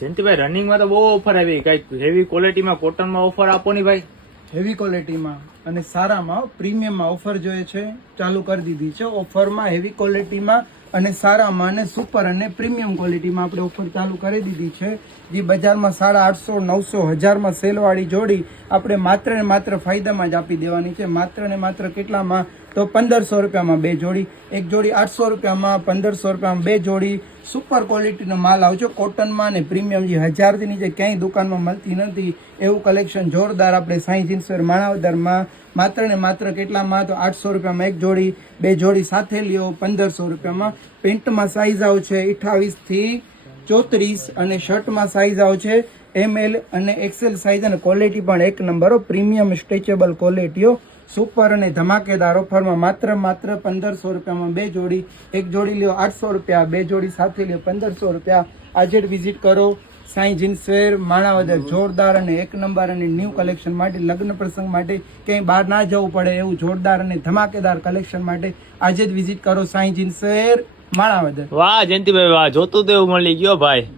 જયંતિભાઈ રનિંગમાં તો બહુ ઓફર આવી, કઈક હેવી ક્વોલિટીમાં કોટનમાં ઓફર આપો ની ભાઈ. હેવી ક્વોલિટીમાં અને સારામાં પ્રીમિયમમાં ઓફર જોઈએ છે ચાલુ કરી દીધી છે. ઓફરમાં હેવી ક્વોલિટીમાં અને સારામાં અને સુપર અને પ્રીમિયમ ક્વોલિટીમાં આપણે ઓફર ચાલુ કરી દીધી છે. જે બજારમાં 850, 900, 1000માં સેલવાળી જોડી આપણે માત્ર ને માત્ર ફાયદામાં જ આપી દેવાની છે. માત્ર ને માત્ર કેટલામાં? તો 1500 રૂપિયામાં 2 જોડી, એક જોડી 800 રૂપિયામાં, 1500 રૂપિયામાં 2 જોડી. સુપર ક્વોલિટીનો માલ આવજો કોટનમાં અને પ્રીમિયમ, જે 1000થી નીચે ક્યાંય દુકાનમાં મળતી નથી એવું કલેક્શન જોરદાર આપણે સાઈ જીન્સવેર માણાવદરમાં માત્ર ને માત્ર કેટલામાં? તો 800 રૂપિયામાં એક જોડી, 2 જોડી સાથે લ્યો 1500 રૂપિયામાં. પેન્ટમાં સાઈઝ આવશે 28 થી 34 અને શર્ટમાં સાઈઝ આવશે ML અને XL સાઈઝ અને ક્વોલિટી પણ એક નંબર, પ્રીમિયમ સ્ટ્રેચેબલ ક્વોલિટીઓ. સુપર અને ધમાકેદાર ઓફરમાં માત્ર 1500 રૂપિયામાં 2 જોડી, એક જોડી લ્યો 800 રૂપિયા, 2 જોડી સાથે લ્યો 1500 રૂપિયા. આજે વિઝિટ કરો સાઈ જીન્સવેર માણાવદર. જોરદાર અને એક નંબર અને ન્યૂ કલેક્શન માટે, લગ્ન પ્રસંગ માટે, ક્યાંય બહાર ના જવું પડે એવું જોરદાર અને ધમાકેદાર કલેક્શન માટે આજે જ વિઝિટ કરો સાઈ જીન્સવેર માણાવદર. વાહ જયંતિભાઈ વાહ, જોતું તો એવું મળી ગયો ભાઈ.